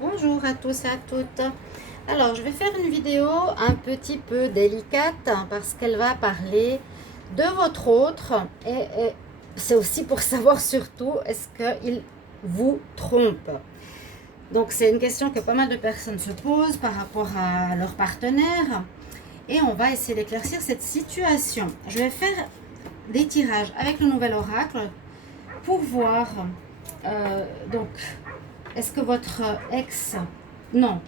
Bonjour à tous et à toutes. Alors, je vais faire une vidéo un petit peu délicate parce qu'elle va parler de votre autre et c'est aussi pour savoir surtout est-ce qu'il vous trompe. Donc, c'est une question que pas mal de personnes se posent par rapport à leur partenaire et on va essayer d'éclaircir cette situation. Je vais faire des tirages avec le nouvel oracle pour voir donc est-ce que votre ex, non,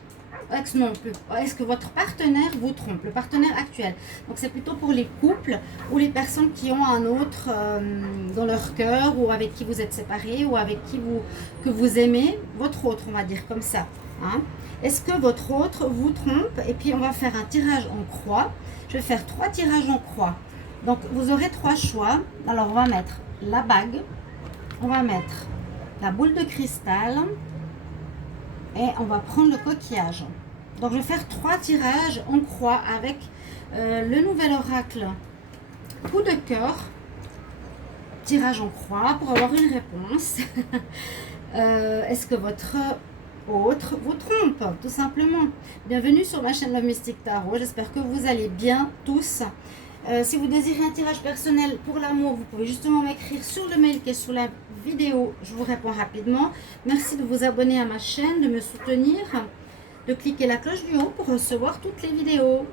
ex non plus, est-ce que votre partenaire vous trompe, le partenaire actuel. Donc c'est plutôt pour les couples ou les personnes qui ont un autre dans leur cœur ou avec qui vous êtes séparés ou avec qui que vous aimez, votre autre, on va dire comme ça. Hein. Est-ce que votre autre vous trompe? Et puis on va faire un tirage en croix. Je vais faire 3 tirages en croix. Donc vous aurez 3 choix. Alors on va mettre la bague, on va mettre la boule de cristal et on va prendre le coquillage. Donc je vais faire 3 tirages en croix avec le nouvel oracle coup de cœur, tirage en croix pour avoir une réponse. Est-ce que votre autre vous trompe, tout simplement? Bienvenue sur ma chaîne Love Mystic Tarot, j'espère que vous allez bien tous. Si vous désirez un tirage personnel pour l'amour, vous pouvez justement m'écrire sur le mail qui est sous la vidéo, je vous réponds rapidement. Merci de vous abonner à ma chaîne, de me soutenir, de cliquer la cloche du haut pour recevoir toutes les vidéos.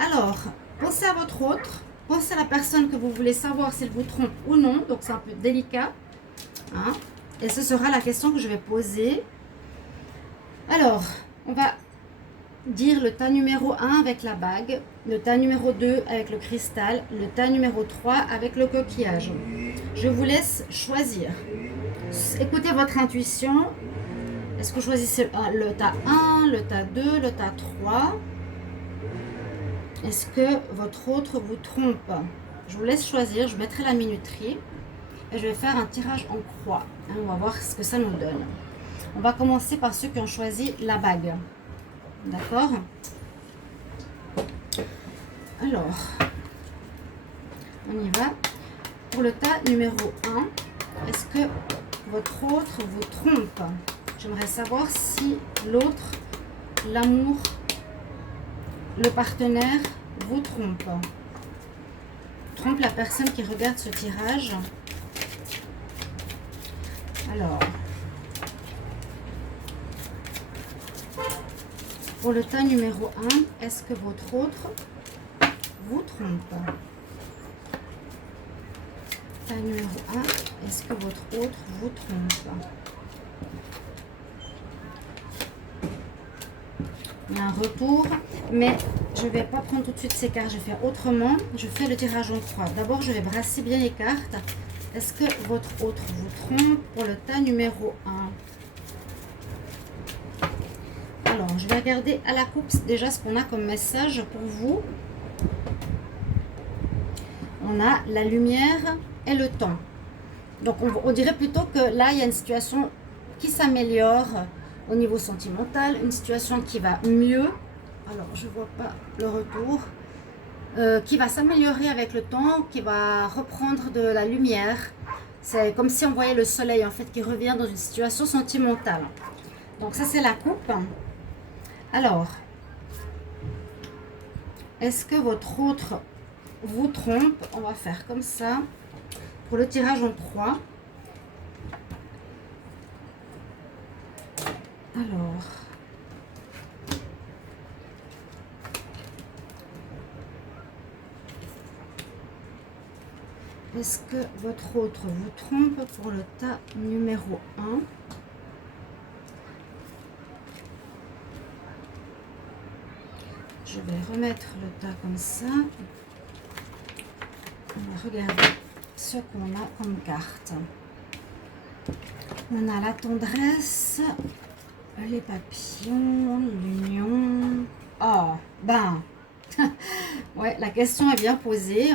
Alors, pensez à votre autre, pensez à la personne que vous voulez savoir si elle vous trompe ou non, donc c'est un peu délicat. Hein, et ce sera la question que je vais poser. Alors, on va dire le tas numéro 1 avec la bague, le tas numéro 2 avec le cristal, le tas numéro 3 avec le coquillage. Je vous laisse choisir. Écoutez votre intuition. Est-ce que vous choisissez le tas 1, le tas 2, le tas 3? Est-ce que votre autre vous trompe? Je vous laisse choisir, je mettrai la minuterie et je vais faire un tirage en croix. On va voir ce que ça nous donne. On va commencer par ceux qui ont choisi la bague. D'accord? Alors, on y va. Pour le tas numéro 1, est-ce que votre autre vous trompe? J'aimerais savoir si l'autre, l'amour, le partenaire vous trompe. Trompe la personne qui regarde ce tirage. Alors, pour le tas numéro 1, est-ce que votre autre vous trompe? Tas numéro 1, est-ce que votre autre vous trompe? Il y a un retour, mais je ne vais pas prendre tout de suite ces cartes, je vais faire autrement. Je fais le tirage en croix. D'abord, je vais brasser bien les cartes. Est-ce que votre autre vous trompe pour le tas numéro 1? Alors, je vais regarder à la coupe déjà ce qu'on a comme message pour vous. On a la lumière et le temps. Donc, on dirait plutôt que là, il y a une situation qui s'améliore au niveau sentimental, une situation qui va mieux. Alors, je ne vois pas le retour. Qui va s'améliorer avec le temps, qui va reprendre de la lumière. C'est comme si on voyait le soleil, en fait, qui revient dans une situation sentimentale. Donc, ça, c'est la coupe. Alors, est-ce que votre autre vous trompe? On va faire comme ça. Pour le tirage en croix. Alors, est-ce que votre autre vous trompe pour le tas numéro 1? Je vais remettre le tas comme ça. On va regarder ce qu'on a comme carte. On a la tendresse, les papillons, l'union. Oh, ben, ouais, la question est bien posée.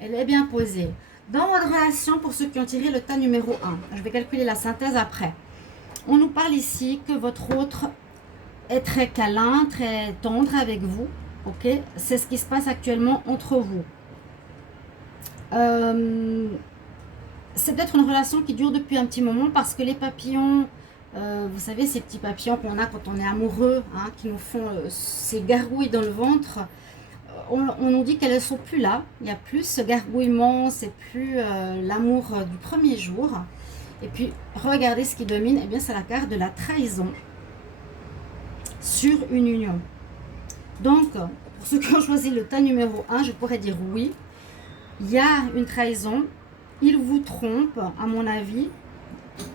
Elle est bien posée. Dans votre relation, pour ceux qui ont tiré le tas numéro 1, je vais calculer la synthèse après. On nous parle ici que votre autre est très câlin, très tendre avec vous. Ok, c'est ce qui se passe actuellement entre vous. C'est peut-être une relation qui dure depuis un petit moment parce que les papillons, Vous savez, ces petits papillons qu'on a quand on est amoureux, hein, qui nous font ces gargouilles dans le ventre. On nous dit qu'elles ne sont plus là. Il n'y a plus ce gargouillement, c'est plus l'amour du premier jour. Et puis, regardez ce qui domine, eh bien, c'est la carte de la trahison sur une union. Donc, pour ceux qui ont choisi le tas numéro 1, je pourrais dire oui. Il y a une trahison. Il vous trompe, à mon avis,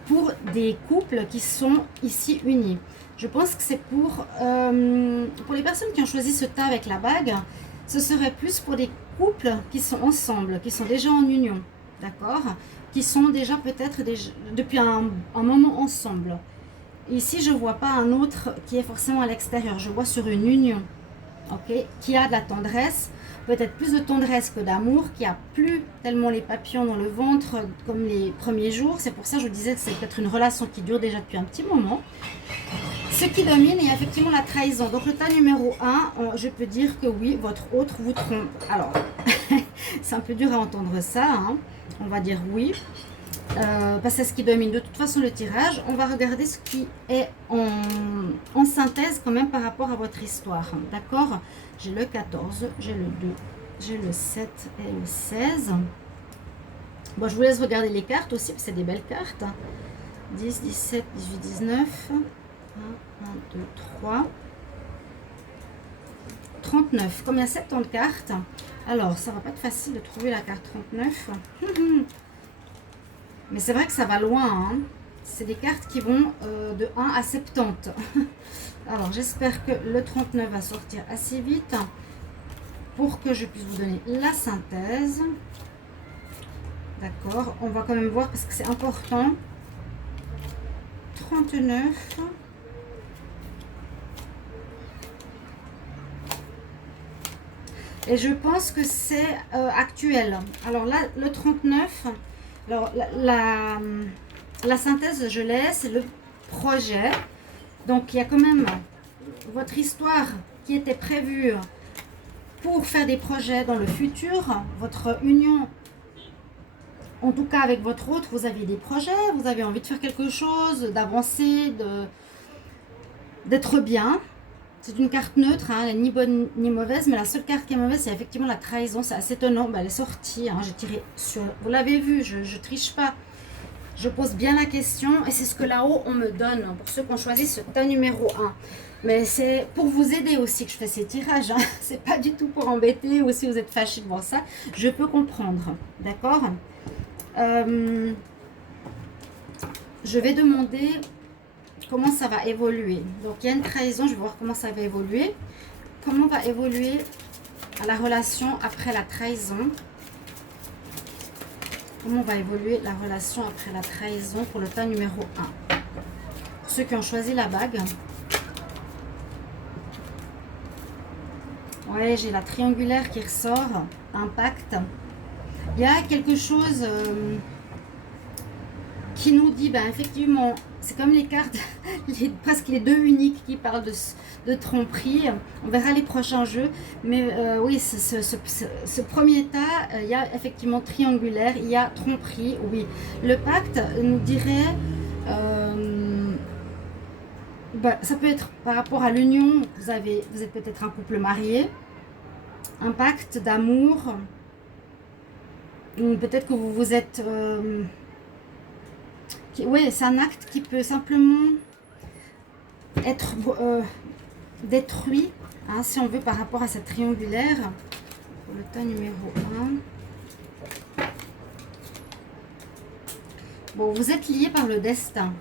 pour des couples qui sont ici unis. Je pense que c'est pour les personnes qui ont choisi ce tas avec la bague, ce serait plus pour des couples qui sont ensemble, qui sont déjà en union, d'accord? Qui sont déjà peut-être depuis un moment ensemble. Ici, je ne vois pas un autre qui est forcément à l'extérieur, je vois sur une union, ok? Qui a de la tendresse, peut-être plus de tendresse que d'amour, qui a plus tellement les papillons dans le ventre comme les premiers jours. C'est pour ça que je vous disais que c'est peut-être une relation qui dure déjà depuis un petit moment. Ce qui domine, il y a effectivement la trahison. Donc le tas numéro 1, je peux dire que oui, votre autre vous trompe. Alors, c'est un peu dur à entendre ça, hein. On va dire oui. Parce que c'est ce qui domine de toute façon le tirage. On va regarder ce qui est en synthèse quand même par rapport à votre histoire. D'accord? J'ai le 14, j'ai le 2, j'ai le 7 et le 16. Bon, je vous laisse regarder les cartes aussi, parce que c'est des belles cartes. 10, 17, 18, 19. 1, 2, 3. 39. Comme il y a 70 cartes, alors ça va pas être facile de trouver la carte 39. Mais c'est vrai que ça va loin, hein. C'est des cartes qui vont de 1 à 70. Alors j'espère que le 39 va sortir assez vite pour que je puisse vous donner la synthèse. D'accord, on va quand même voir parce que c'est important. 39. Et je pense que c'est actuel. Alors là, le 39, alors la synthèse, je laisse, c'est le projet. Donc il y a quand même votre histoire qui était prévue pour faire des projets dans le futur. Votre union, en tout cas avec votre autre, vous aviez des projets, vous avez envie de faire quelque chose, d'avancer, d'être bien. C'est une carte neutre, hein, elle n'est ni bonne ni mauvaise, mais la seule carte qui est mauvaise, c'est effectivement la trahison. C'est assez étonnant. Ben, elle est sortie, hein, j'ai tiré sur... Vous l'avez vu, je ne triche pas. Je pose bien la question et c'est ce que là-haut on me donne pour ceux qui ont choisi ce tas numéro 1. Mais c'est pour vous aider aussi que je fais ces tirages. Hein. C'est pas du tout pour embêter ou si vous êtes fâché devant ça. Je peux comprendre. D'accord? Je vais demander comment ça va évoluer. Donc il y a une trahison, je vais voir comment ça va évoluer. Comment va évoluer la relation après la trahison? Comment va évoluer la relation après la trahison pour le tas numéro 1? Pour ceux qui ont choisi la bague. Ouais, j'ai la triangulaire qui ressort. Impact. Il y a quelque chose qui nous dit, ben effectivement, c'est comme les cartes, presque les deux uniques qui parlent de tromperie. On verra les prochains jeux. Mais oui, ce premier tas, il y a effectivement triangulaire, il y a tromperie, oui. Le pacte nous dirait, ça peut être par rapport à l'union, vous êtes peut-être un couple marié, un pacte d'amour, peut-être que vous vous êtes... oui, c'est un acte qui peut simplement être détruit, hein, si on veut, par rapport à cette triangulaire. Pour le tas numéro 1. Bon, vous êtes liés par le destin.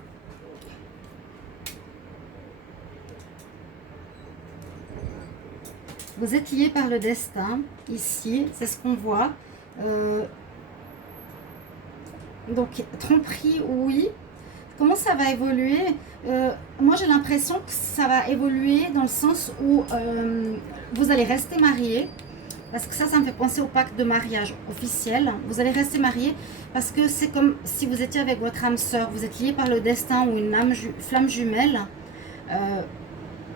Vous êtes liés par le destin, ici, c'est ce qu'on voit. Donc, tromperie, oui. Comment ça va évoluer? Moi, j'ai l'impression que ça va évoluer dans le sens où vous allez rester mariés. Parce que ça me fait penser au pacte de mariage officiel. Vous allez rester mariés parce que c'est comme si vous étiez avec votre âme sœur. Vous êtes liés par le destin ou une flamme jumelle.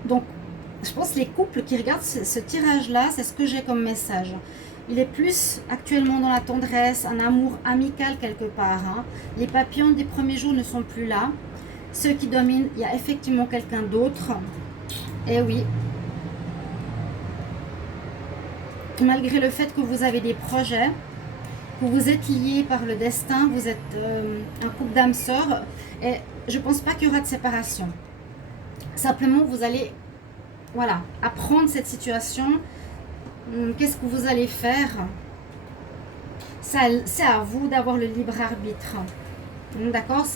Donc, je pense que les couples qui regardent ce tirage-là, c'est ce que j'ai comme message. Il est plus actuellement dans la tendresse, un amour amical quelque part. Hein. Les papillons des premiers jours ne sont plus là. ceux qui dominent, il y a effectivement quelqu'un d'autre. Et oui, malgré le fait que vous avez des projets, que vous êtes liés par le destin, vous êtes un couple d'âmes sœurs, et je ne pense pas qu'il y aura de séparation. Simplement, vous allez, voilà, apprendre cette situation. Qu'est-ce que vous allez faire? C'est à vous d'avoir le libre arbitre. D'accord?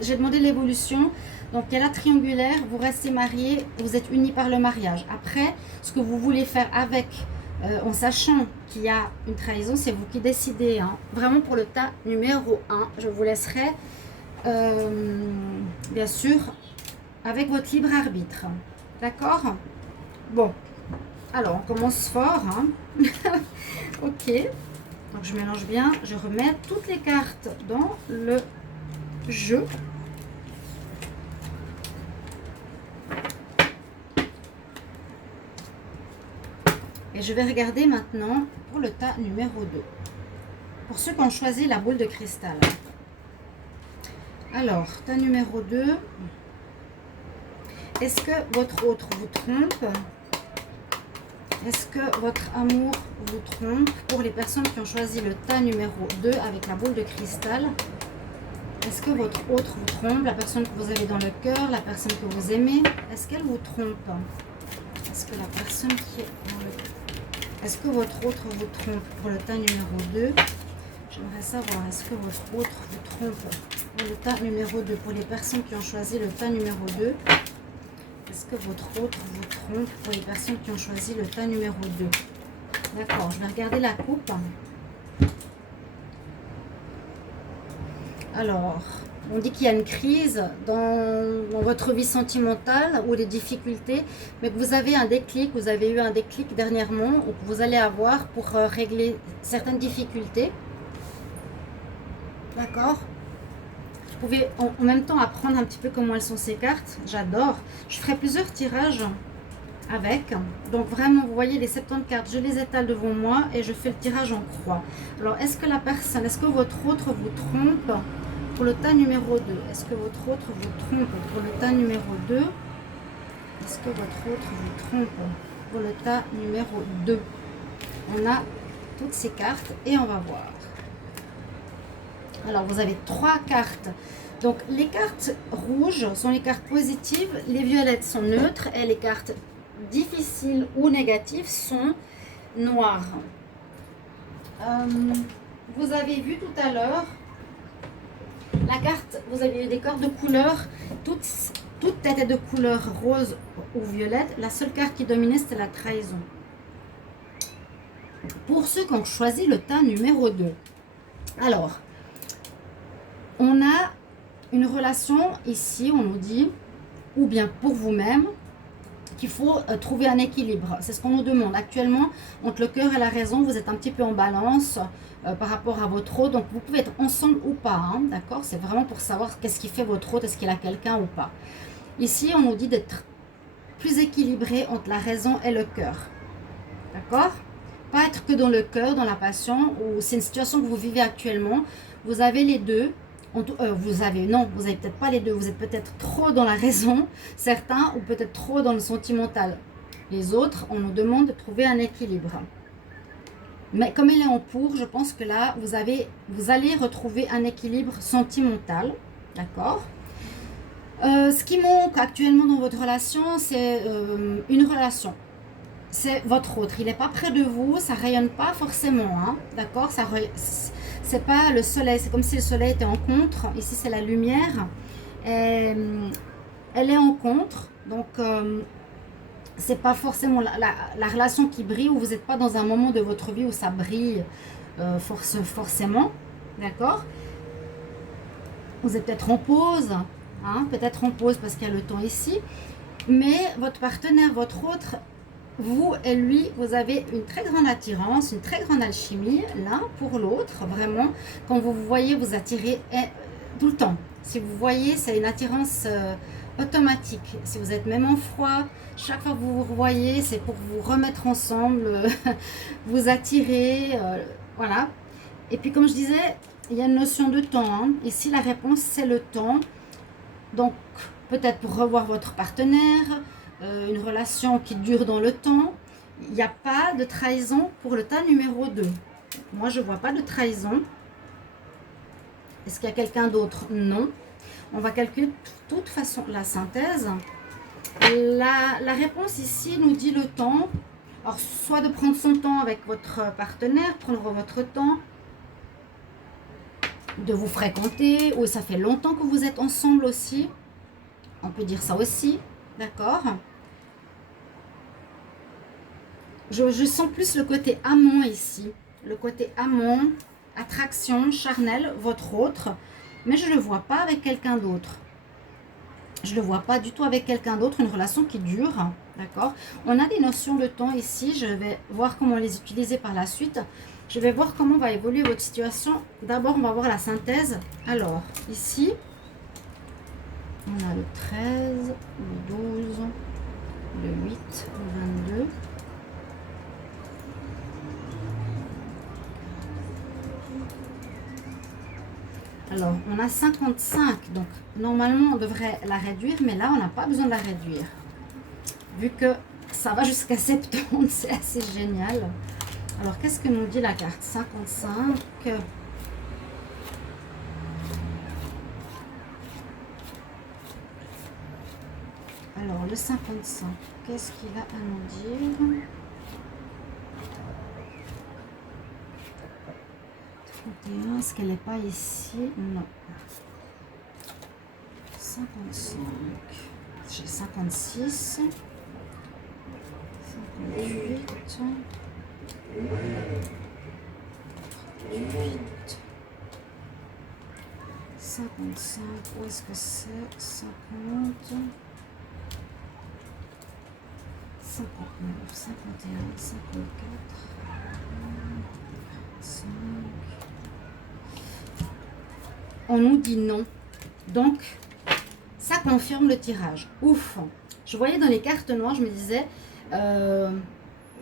J'ai demandé l'évolution. Donc, il y a la triangulaire, vous restez mariés, vous êtes unis par le mariage. Après, ce que vous voulez faire avec, en sachant qu'il y a une trahison, c'est vous qui décidez. Hein. Vraiment, pour le tas numéro 1, je vous laisserai, bien sûr, avec votre libre arbitre. D'accord? Bon, alors on commence fort. Hein. Ok, donc je mélange bien, je remets toutes les cartes dans le jeu. Et je vais regarder maintenant pour le tas numéro 2. Pour ceux qui ont choisi la boule de cristal. Alors, tas numéro 2. Est-ce que votre autre vous trompe? Est-ce que votre amour vous trompe? Pour les personnes qui ont choisi le tas numéro 2 avec la boule de cristal, est-ce que votre autre vous trompe? La personne que vous avez dans le cœur, la personne que vous aimez, est-ce qu'elle vous trompe? Est-ce que la personne qui est dans le... Est-ce que votre autre vous trompe pour le tas numéro 2? J'aimerais savoir, est-ce que votre autre vous trompe pour le tas numéro 2? Pour les personnes qui ont choisi le tas numéro 2, est-ce que votre autre vous trompe pour les personnes qui ont choisi le tas numéro 2? D'accord, je vais regarder la coupe. Alors, on dit qu'il y a une crise dans votre vie sentimentale ou des difficultés, mais que vous avez un déclic, vous avez eu un déclic dernièrement, ou que vous allez avoir pour régler certaines difficultés. D'accord? Vous pouvez en même temps apprendre un petit peu comment elles sont ces cartes. J'adore. Je ferai plusieurs tirages avec. Donc vraiment, vous voyez les 70 cartes, je les étale devant moi et je fais le tirage en croix. Alors, est-ce que la personne, est-ce que votre autre vous trompe pour le tas numéro 2? Est-ce que votre autre vous trompe pour le tas numéro 2? Est-ce que votre autre vous trompe pour le tas numéro 2? On a toutes ces cartes et on va voir. Alors, vous avez 3 cartes. Donc, les cartes rouges sont les cartes positives, les violettes sont neutres et les cartes difficiles ou négatives sont noires. Vous avez vu tout à l'heure la carte, vous avez eu des cartes de couleur, toutes étaient de couleur rose ou violette. La seule carte qui dominait, c'était la trahison. Pour ceux qui ont choisi le tas numéro 2. Alors, on a une relation ici, on nous dit, ou bien pour vous-même, qu'il faut trouver un équilibre. C'est ce qu'on nous demande. Actuellement, entre le cœur et la raison, vous êtes un petit peu en balance par rapport à votre autre. Donc, vous pouvez être ensemble ou pas. Hein, d'accord? C'est vraiment pour savoir qu'est-ce qui fait votre autre, est-ce qu'il a quelqu'un ou pas. Ici, on nous dit d'être plus équilibré entre la raison et le cœur. D'accord? Pas être que dans le cœur, dans la passion, ou c'est une situation que vous vivez actuellement. Vous avez les deux. Vous avez peut-être pas les deux, vous êtes peut-être trop dans la raison, certains, ou peut-être trop dans le sentimental. Les autres, on nous demande de trouver un équilibre. Mais comme il est en pour, je pense que là, vous allez retrouver un équilibre sentimental, d'accord? Ce qui manque actuellement dans votre relation, c'est une relation. C'est votre autre, il n'est pas près de vous, ça rayonne pas forcément, hein, d'accord? C'est pas le soleil, c'est comme si le soleil était en contre. Ici, c'est la lumière. Et, elle est en contre. Donc, c'est pas forcément la relation qui brille, ou vous n'êtes pas dans un moment de votre vie où ça brille forcément. D'accord? Vous êtes peut-être en pause. Hein, peut-être en pause parce qu'il y a le temps ici. Mais votre partenaire, votre autre, vous et lui, vous avez une très grande attirance, une très grande alchimie l'un pour l'autre. Vraiment, quand vous vous voyez, vous attirez tout le temps. Si vous voyez, c'est une attirance automatique. Si vous êtes même en froid, chaque fois que vous vous revoyez, c'est pour vous remettre ensemble, vous attirer, voilà. Et puis, comme je disais, il y a une notion de temps. Hein. Ici, la réponse, c'est le temps. Donc, peut-être pour revoir votre partenaire, une relation qui dure dans le temps. Il n'y a pas de trahison pour le tas numéro 2. Moi, je ne vois pas de trahison. Est-ce qu'il y a quelqu'un d'autre? Non. On va calculer de toute façon la synthèse. La réponse ici nous dit le temps. Alors, soit de prendre son temps avec votre partenaire, prendre votre temps, de vous fréquenter, ou ça fait longtemps que vous êtes ensemble aussi. On peut dire ça aussi, d'accord? Je sens plus le côté amant ici. Le côté amant, attraction, charnel, votre autre. Mais je ne le vois pas avec quelqu'un d'autre. Je ne le vois pas du tout avec quelqu'un d'autre, une relation qui dure, d'accord? On a des notions de temps ici, je vais voir comment les utiliser par la suite. Je vais voir comment va évoluer votre situation. D'abord, on va voir la synthèse. Alors, ici, on a le 13, le 12, le 8, le 22. Alors, on a 55, donc normalement on devrait la réduire, mais là on n'a pas besoin de la réduire. Vu que ça va jusqu'à 70, c'est assez génial. Alors, qu'est-ce que nous dit la carte? 55. Alors, le 55, qu'est-ce qu'il a à nous dire? 31, est-ce qu'elle n'est pas ici? Non. 55. J'ai 56. 58. 58. 55. Où est-ce que c'est? 50. 59, 51, 54. 5. On nous dit non. Donc, ça confirme le tirage. Ouf. Je voyais dans les cartes noires, je me disais,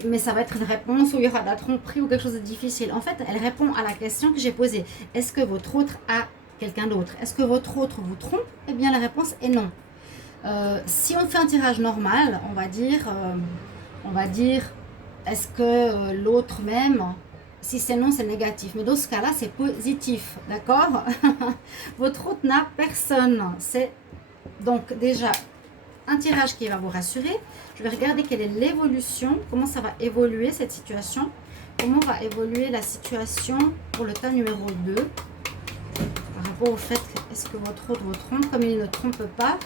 mais ça va être une réponse où il y aura de la tromperie ou quelque chose de difficile. En fait, elle répond à la question que j'ai posée. Est-ce que votre autre a quelqu'un d'autre? Est-ce que votre autre vous trompe? Eh bien, la réponse est non. Si on fait un tirage normal, on va dire, est-ce que l'autre même? Si c'est non, c'est négatif. Mais dans ce cas-là, c'est positif. D'accord? Votre autre n'a personne. C'est donc déjà un tirage qui va vous rassurer. Je vais regarder quelle est l'évolution, comment ça va évoluer cette situation. Comment va évoluer la situation pour le tas numéro 2. Par rapport au fait, est-ce que votre autre vous trompe? Comme il ne trompe pas,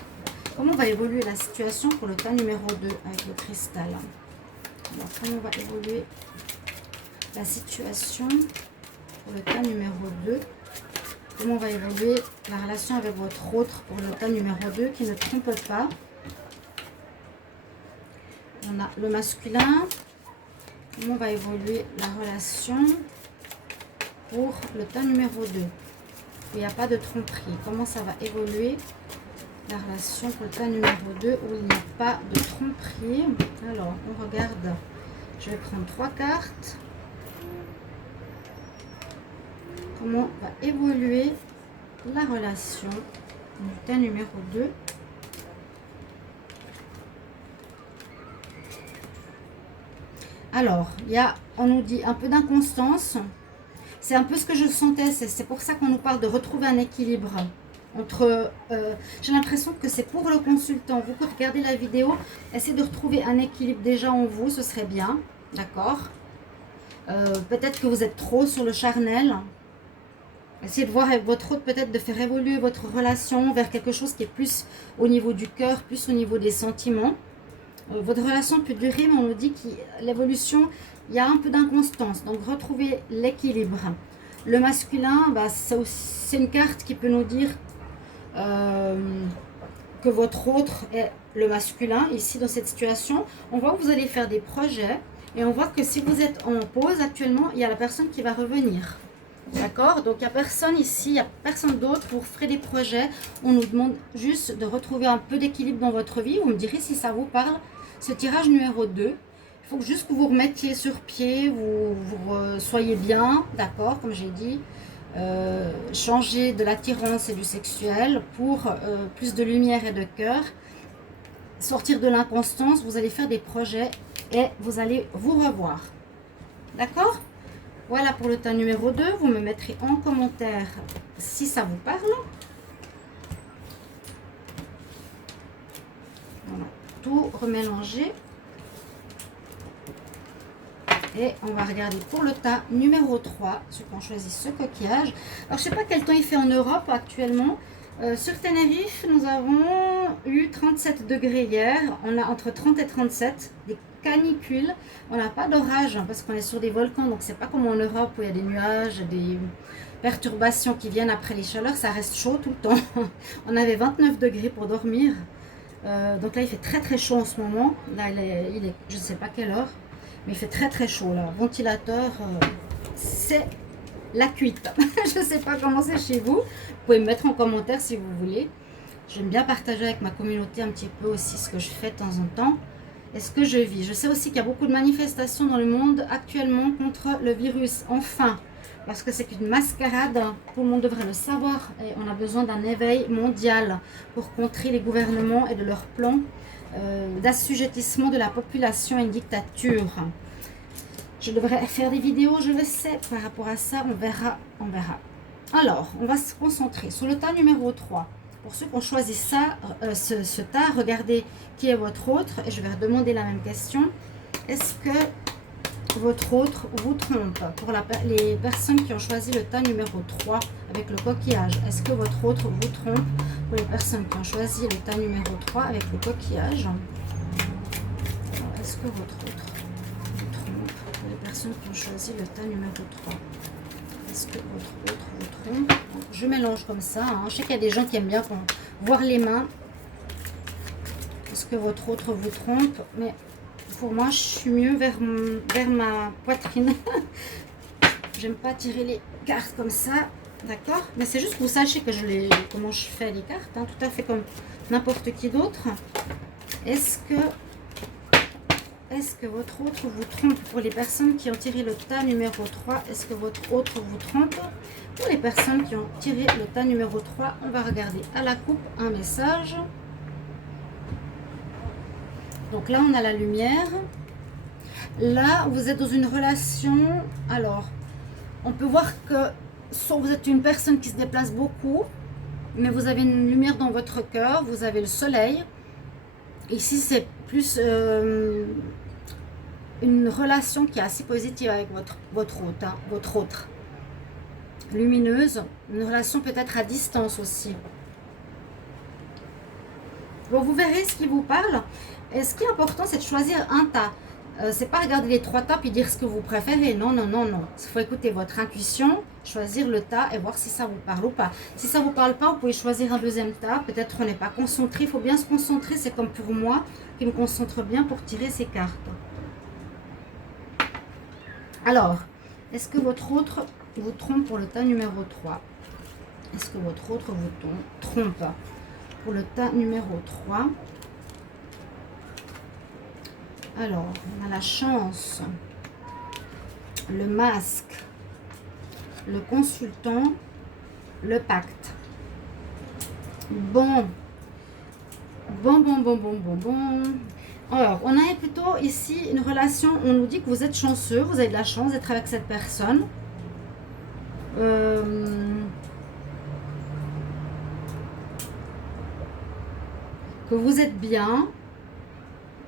comment va évoluer la situation pour le tas numéro 2 avec le cristal? Alors, comment va évoluer la situation pour le tas numéro 2. Comment va évoluer la relation avec votre autre pour le tas numéro 2 qui ne trompe pas. On a le masculin. Comment va évoluer la relation pour le tas numéro 2. Il n'y a pas de tromperie. Comment ça va évoluer la relation pour le tas numéro 2 où il n'y a pas de tromperie. Alors, on regarde. Je vais prendre 3 cartes. Comment va évoluer la relation du tas numéro 2. Alors, on nous dit un peu d'inconstance. C'est un peu ce que je sentais. C'est pour ça qu'on nous parle de retrouver un équilibre entre... j'ai l'impression que c'est pour le consultant. Vous qui regardez la vidéo, essayez de retrouver un équilibre déjà en vous. Ce serait bien. D'accord? Peut-être que vous êtes trop sur le charnel. Essayez de voir avec votre autre, peut-être de faire évoluer votre relation vers quelque chose qui est plus au niveau du cœur, plus au niveau des sentiments. Votre relation peut durer, mais on nous dit que l'évolution, il y a un peu d'inconstance. Donc, retrouvez l'équilibre. Le masculin, bah, c'est une carte qui peut nous dire que votre autre est le masculin. Ici, dans cette situation, on voit que vous allez faire des projets. Et on voit que si vous êtes en pause actuellement, il y a la personne qui va revenir. D'accord? Donc, il n'y a personne ici, il n'y a personne d'autre. Vous ferez des projets. On nous demande juste de retrouver un peu d'équilibre dans votre vie. Vous me direz si ça vous parle. Ce tirage numéro 2. Il faut juste que vous remettiez sur pied, vous soyez bien, d'accord, comme j'ai dit. changer de l'attirance et du sexuel pour plus de lumière et de cœur, sortir de l'inconstance, vous allez faire des projets et vous allez vous revoir. D'accord? Voilà pour le tas numéro 2. Vous me mettrez en commentaire si ça vous parle. Voilà, tout remélanger. Et on va regarder pour le tas numéro 3, ceux qui ont choisi ce coquillage. Alors, je ne sais pas quel temps il fait en Europe actuellement. Sur Tenerife, nous avons eu 37 degrés hier. On a entre 30 et 37, des canicules. On n'a pas d'orage parce qu'on est sur des volcans. Donc, c'est pas comme en Europe où il y a des nuages, des perturbations qui viennent après les chaleurs. Ça reste chaud tout le temps. On avait 29 degrés pour dormir. Donc là, il fait très très chaud en ce moment. Là, il est je ne sais pas quelle heure. Mais il fait très très chaud là. Ventilateur, c'est la cuite. Je ne sais pas comment c'est chez vous. Vous pouvez me mettre en commentaire si vous voulez. J'aime bien partager avec ma communauté un petit peu aussi ce que je fais de temps en temps. Et ce que je vis. Je sais aussi qu'il y a beaucoup de manifestations dans le monde actuellement contre le virus. Enfin, parce que c'est une mascarade. Tout le monde devrait le savoir. Et on a besoin d'un éveil mondial pour contrer les gouvernements et de leurs plans d'assujettissement de la population à une dictature. Je devrais faire des vidéos, je le sais, par rapport à ça, on verra, on verra. Alors, on va se concentrer sur le tas numéro 3. Pour ceux qui ont choisi ça, ce tas, regardez qui est votre autre, et je vais redemander la même question. Est-ce que votre autre vous trompe? Pour les personnes qui ont choisi le tas numéro 3 avec le coquillage, est-ce que votre autre vous trompe? Pour les personnes qui ont choisi le tas numéro 3 avec le coquillage, est-ce que votre autre vous trompe? Pour les personnes qui ont choisi le tas numéro 3, est-ce que votre autre vous trompe? Je mélange comme ça, hein. Je sais qu'il y a des gens qui aiment bien voir les mains. Est-ce que votre autre vous trompe? Mais pour moi, je suis mieux vers ma poitrine. J'aime pas tirer les cartes comme ça. D'accord? Mais c'est juste que vous sachiez que comment je fais les cartes. Hein, tout à fait comme n'importe qui d'autre. Est-ce que votre autre vous trompe? Pour les personnes qui ont tiré le tas numéro 3, est-ce que votre autre vous trompe? Pour les personnes qui ont tiré le tas numéro 3, on va regarder à la coupe un message. Donc là, on a la lumière. Là, vous êtes dans une relation. Alors, on peut voir que soit vous êtes une personne qui se déplace beaucoup, mais vous avez une lumière dans votre cœur, vous avez le soleil. Ici, c'est plus une relation qui est assez positive avec votre autre, hein, votre autre. Lumineuse, une relation peut-être à distance aussi. Bon, vous verrez ce qui vous parle. Et ce qui est important, c'est de choisir un tas. C'est pas regarder les 3 tas et dire ce que vous préférez. Non, non, non, non. Il faut écouter votre intuition, choisir le tas et voir si ça vous parle ou pas. Si ça vous parle pas, vous pouvez choisir un deuxième tas. Peut-être on n'est pas concentré. Il faut bien se concentrer. C'est comme pour moi, qui me concentre bien pour tirer ces cartes. Alors, est-ce que votre autre vous trompe pour le tas numéro 3? Est-ce que votre autre vous trompe pour le tas numéro 3? Alors, on a la chance, le masque, le consultant, le pacte. Bon. Alors, on a plutôt ici une relation, on nous dit que vous êtes chanceux, vous avez de la chance d'être avec cette personne. Que vous êtes bien.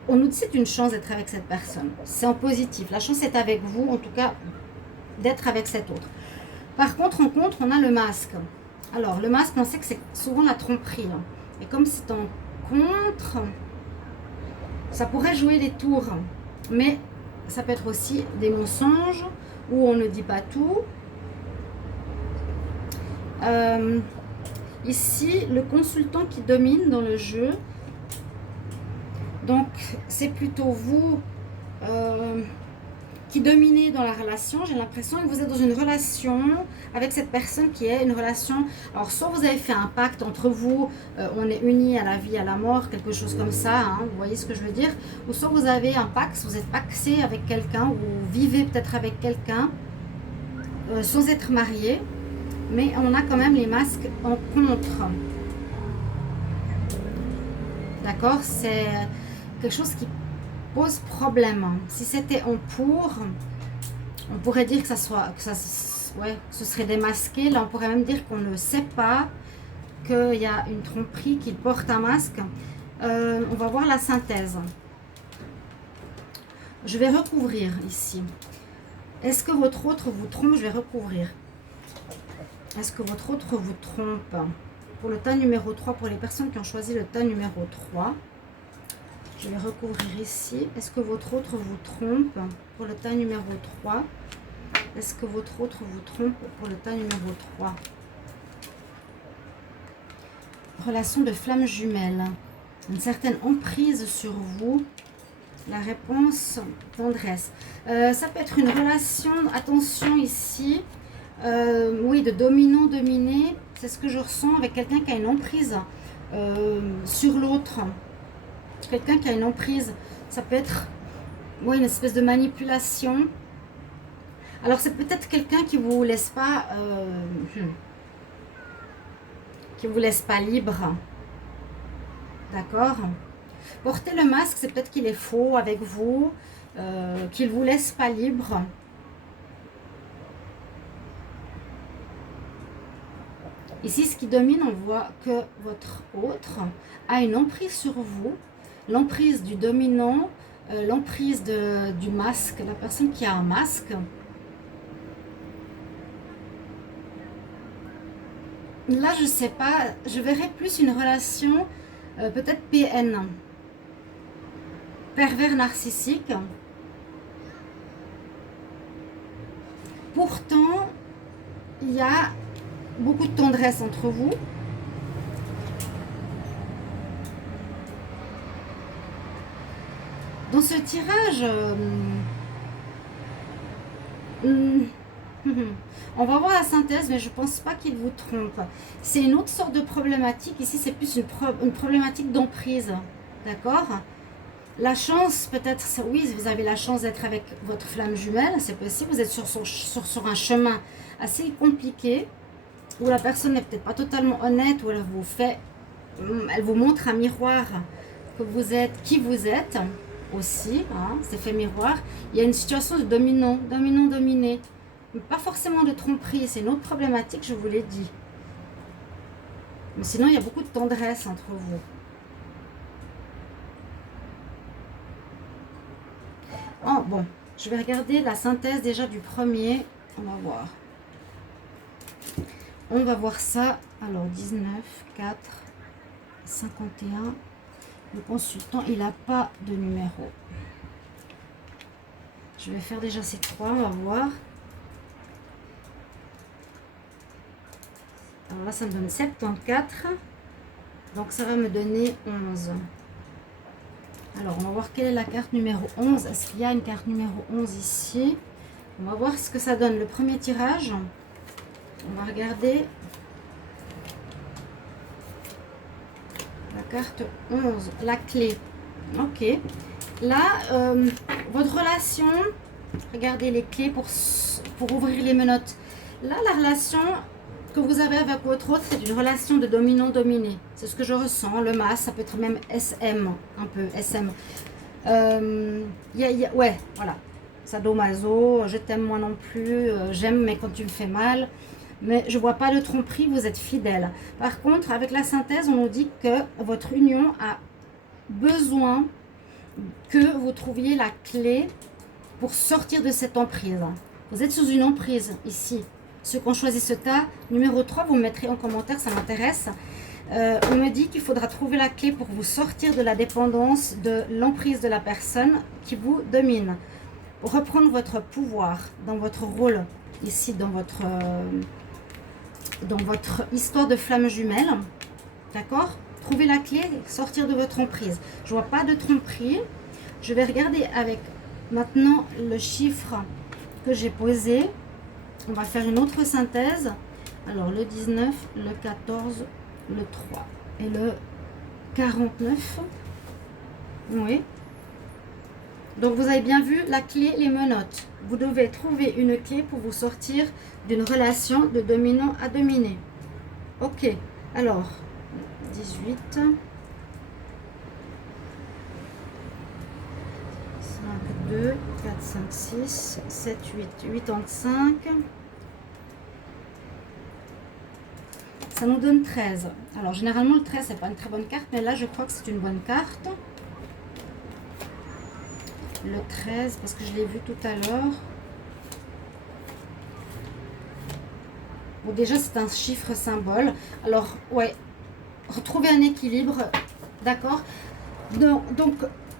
On nous dit que c'est une chance d'être avec cette personne. C'est en positif. La chance est avec vous, en tout cas, d'être avec cet autre. Par contre, on a le masque. Alors, le masque, on sait que c'est souvent la tromperie. Hein. Et comme c'est en contre, ça pourrait jouer des tours. Mais ça peut être aussi des mensonges, où on ne dit pas tout. Ici, le consultant qui domine dans le jeu. Donc, c'est plutôt vous qui dominez dans la relation. J'ai l'impression que vous êtes dans une relation avec cette personne qui est une relation... Alors, soit vous avez fait un pacte entre vous, on est unis à la vie, à la mort, quelque chose comme ça, hein, vous voyez ce que je veux dire. Ou soit vous avez un pacte, vous êtes paxé avec quelqu'un, ou vous vivez peut-être avec quelqu'un, sans être marié. mais on a quand même les masques en contre. D'accord? C'est quelque chose qui pose problème. Si c'était en pour, on pourrait dire que ouais, ce serait démasqué. Là, on pourrait même dire qu'on ne sait pas qu'il y a une tromperie, qu'il porte un masque. On va voir la synthèse. Je vais recouvrir ici. Est-ce que votre autre vous trompe? Je vais recouvrir. Est-ce que votre autre vous trompe? Pour le tas numéro 3, pour les personnes qui ont choisi le tas numéro 3, je vais recouvrir ici. Est-ce que votre autre vous trompe pour le tas numéro 3? Est-ce que votre autre vous trompe pour le tas numéro 3? Relation de flamme jumelle. Une certaine emprise sur vous. La réponse, tendresse. Ça peut être une relation, attention ici, oui, de dominant-dominé. C'est ce que je ressens avec quelqu'un qui a une emprise sur l'autre. Quelqu'un qui a une emprise. Ça peut être, oui, une espèce de manipulation. Alors, c'est peut-être quelqu'un qui vous laisse pas... qui vous laisse pas libre. D'accord? Porter le masque, c'est peut-être qu'il est faux avec vous, qu'il ne vous laisse pas libre. Ici, ce qui domine, on voit que votre autre a une emprise sur vous, l'emprise du dominant, l'emprise du masque, la personne qui a un masque. Là, je ne sais pas, je verrais plus une relation peut-être PN. Pervers narcissique. Pourtant, il y a beaucoup de tendresse entre vous. Dans ce tirage, on va voir la synthèse, mais je ne pense pas qu'il vous trompe. C'est une autre sorte de problématique. Ici, c'est plus une problématique d'emprise. D'accord? La chance, peut-être, oui, vous avez la chance d'être avec votre flamme jumelle, c'est possible. Vous êtes sur un chemin assez compliqué, où la personne n'est peut-être pas totalement honnête, où elle vous montre un miroir que vous êtes, qui vous êtes aussi, hein, c'est fait miroir. Il y a une situation de dominant-dominé. Pas forcément de tromperie, c'est une autre problématique, je vous l'ai dit. Mais sinon, il y a beaucoup de tendresse entre vous. Oh, bon, je vais regarder la synthèse déjà du premier. On va voir. On va voir ça. Alors, 19, 4, 51. Le consultant, il n'a pas de numéro. Je vais faire déjà ces trois, on va voir. Alors là, ça me donne 74. Donc, ça va me donner 11. Alors, on va voir quelle est la carte numéro 11. Est-ce qu'il y a une carte numéro 11 ici? On va voir ce que ça donne. Le premier tirage, on va regarder la carte 11, la clé. Ok. Là, votre relation, regardez les clés pour ouvrir les menottes. Là, la relation que vous avez avec votre autre, c'est une relation de dominant-dominé. C'est ce que je ressens. Le masque, ça peut être même SM, un peu SM. Ouais, voilà. Sadomaso, je t'aime moi non plus, j'aime mais quand tu me fais mal. Mais je vois pas de tromperie, vous êtes fidèle. Par contre, avec la synthèse, on nous dit que votre union a besoin que vous trouviez la clé pour sortir de cette emprise. Vous êtes sous une emprise ici. Ceux qui ont choisi ce tas, numéro 3, vous me mettrez en commentaire, ça m'intéresse. On me dit qu'il faudra trouver la clé pour vous sortir de la dépendance, de l'emprise de la personne qui vous domine. Pour reprendre votre pouvoir dans votre rôle, ici dans votre histoire de flamme jumelle. D'accord? Trouver la clé, sortir de votre emprise. Je vois pas de tromperie. Je vais regarder avec maintenant le chiffre que j'ai posé. On va faire une autre synthèse. Alors, le 19, le 14, le 3 et le 49. Oui. Donc vous avez bien vu la clé, les menottes. Vous devez trouver une clé pour vous sortir d'une relation de dominant à dominé. Ok, alors 18, 5, 2, 4, 5, 6, 7, 8, 85. Ça nous donne 13. Alors généralement le 13 c'est pas une très bonne carte, mais là je crois que c'est une bonne carte. Le 13 parce que je l'ai vu tout à l'heure. Bon, déjà c'est un chiffre symbole. Alors ouais, retrouver un équilibre, d'accord. Donc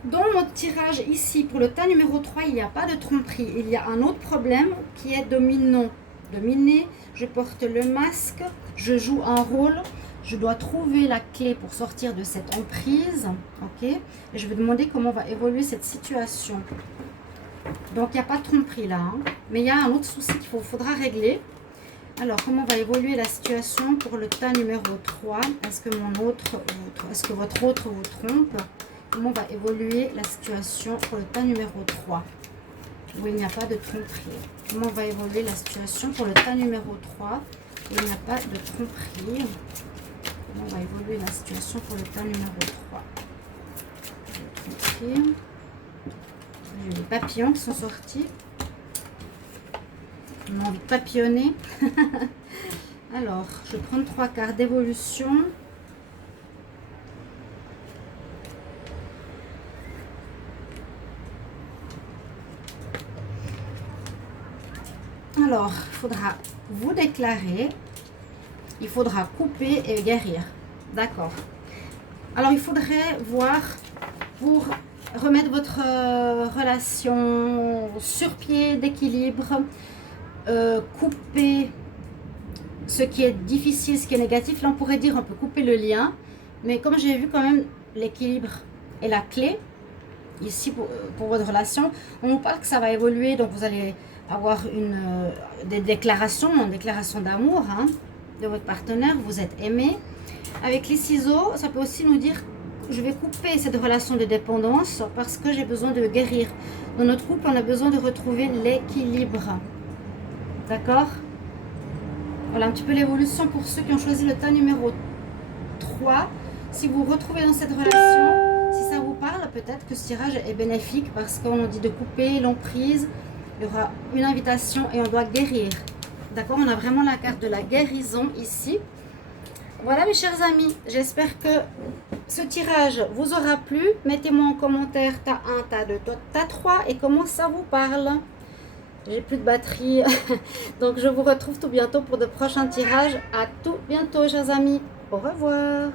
dans notre tirage ici pour le tas numéro 3, il n'y a pas de tromperie. Il y a un autre problème qui est dominant. Dominé, je porte le masque, je joue un rôle, je dois trouver la clé pour sortir de cette emprise, ok. Et je vais demander comment va évoluer cette situation. Donc il n'y a pas de tromperie là, hein. Mais il y a un autre souci qu'il faudra régler. Alors comment va évoluer la situation pour le tas numéro 3? Est-ce que votre autre vous trompe? Comment va évoluer la situation pour le tas numéro 3 où il n'y a pas de tromperie? Comment va évoluer la situation pour le tas numéro 3 où il n'y a pas de tromperie? Comment va évoluer la situation pour le tas numéro 3? J'ai les papillons qui sont sortis. On a envie de papillonner. Alors, je vais prendre 3 cartes d'évolution. Alors, il faudra vous déclarer, il faudra couper et guérir. D'accord. Alors, il faudrait voir pour remettre votre relation sur pied d'équilibre, couper ce qui est difficile, ce qui est négatif. Là, on pourrait dire on peut couper le lien. Mais comme j'ai vu quand même, l'équilibre est la clé ici pour votre relation. On nous parle que ça va évoluer, donc vous allez avoir des déclarations d'amour, hein, de votre partenaire, vous êtes aimé. Avec les ciseaux, ça peut aussi nous dire je vais couper cette relation de dépendance parce que j'ai besoin de guérir. Dans notre couple, on a besoin de retrouver l'équilibre. D'accord? Voilà un petit peu l'évolution pour ceux qui ont choisi le tas numéro 3. Si vous vous retrouvez dans cette relation, si ça vous parle, peut-être que ce tirage est bénéfique parce qu'on dit de couper l'emprise. Il y aura une invitation et on doit guérir. D'accord? On a vraiment la carte de la guérison ici. Voilà mes chers amis, j'espère que ce tirage vous aura plu. Mettez-moi en commentaire tas 1, tas 2, tas 3 et comment ça vous parle. J'ai plus de batterie, donc je vous retrouve tout bientôt pour de prochains tirages. À tout bientôt chers amis, au revoir.